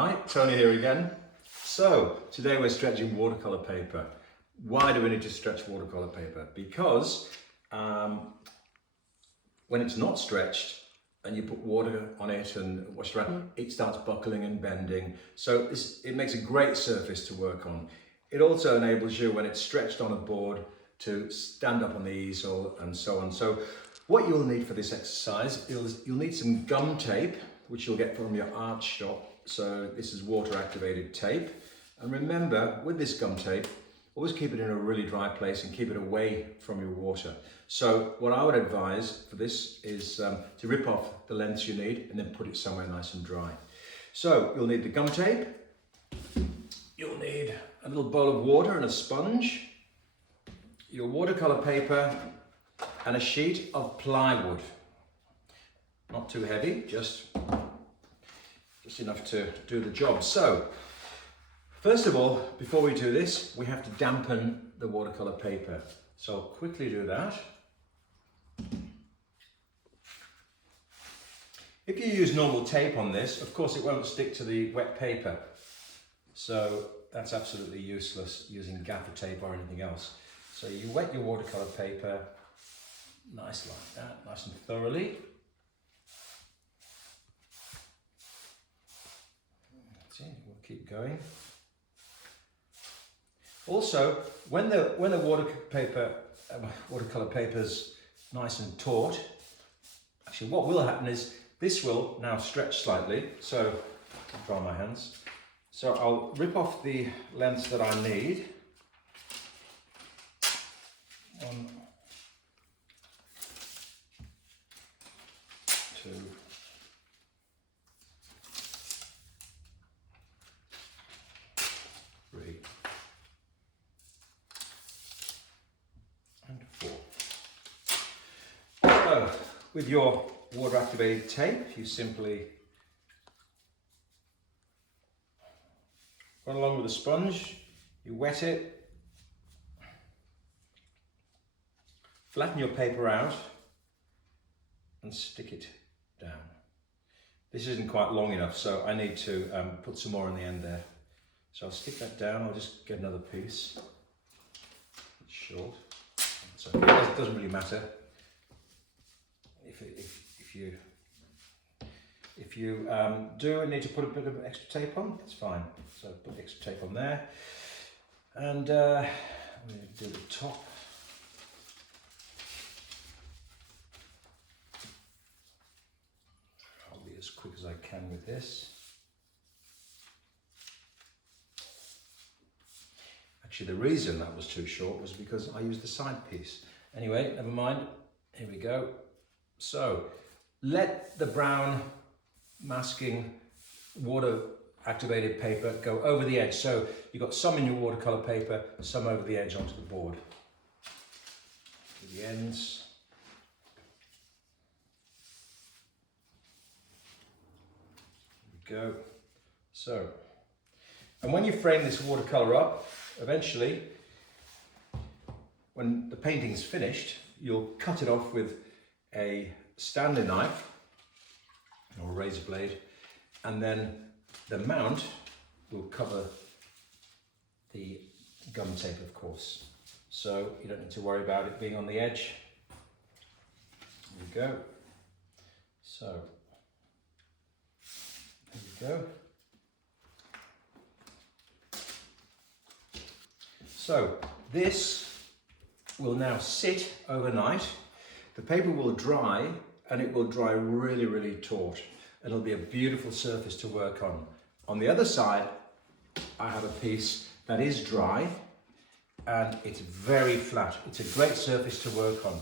Hi, Tony here again. So, today we're stretching watercolour paper. Why do we need to stretch watercolour paper? Because when it's not stretched and you put water on it and wash it around, it starts buckling and bending. So it makes a great surface to work on. It also enables you, when it's stretched on a board, to stand up on the easel and so on. So what you'll need for this exercise is you'll need some gum tape, which you'll get from your art shop. So this is water activated tape. And remember, with this gum tape, always keep it in a really dry place and keep it away from your water. So what I would advise for this is to rip off the lengths you need and then put it somewhere nice and dry. So you'll need the gum tape, you'll need a little bowl of water and a sponge, your watercolor paper and a sheet of plywood. Not too heavy, just enough to do the job. So first of all, before we do this, we have to dampen the watercolor paper. So I'll quickly do that. If you use normal tape on this, of course it won't stick to the wet paper. So that's absolutely useless using gaffer tape or anything else. So you wet your watercolor paper nice like that, nice and thoroughly. That's it, we'll keep going. Also, when the watercolor paper's nice and taut, actually what will happen is this will now stretch slightly. So I'll dry my hands. So I'll rip off the lengths that I need. 1, 2, 3, and 4. So with your water activated tape, you simply run along with a sponge, you wet it, flatten your paper out and stick it down. This isn't quite long enough, so I need to put some more on the end there. So I'll stick that down, I'll just get another piece. It's short, so it doesn't really matter. If you do need to put a bit of extra tape on, that's fine. So put the extra tape on there. And I'm going to do the top. I'll be as quick as I can with this. Actually, the reason that was too short was because I used the side piece. Anyway, never mind. Here we go. So let the brown masking water activated paper go over the edge. So you've got some in your watercolor paper, some over the edge onto the board. To the ends. There we go. So, and when you frame this watercolor up, eventually, when the painting's finished, you'll cut it off with a Stanley knife or a razor blade, and then the mount will cover the gum tape, of course. So you don't need to worry about it being on the edge. There we go. So, there we go. So this will now sit overnight. The paper will dry, and it will dry really, really taut. It'll be a beautiful surface to work on. On the other side, I have a piece that is dry and it's very flat. It's a great surface to work on.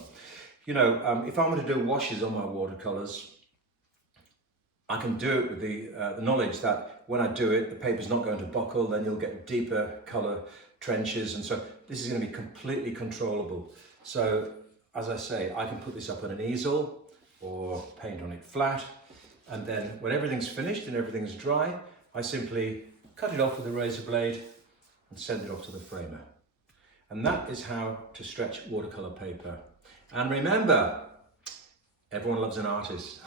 You know, if I want to do washes on my watercolors, I can do it with the knowledge that when I do it, the paper's not going to buckle, then you'll get deeper color trenches, and so this is going to be completely controllable. So, as I say, I can put this up on an easel or paint on it flat, and then when everything's finished and everything's dry, I simply cut it off with a razor blade and send it off to the framer. And that is how to stretch watercolor paper. And remember, everyone loves an artist.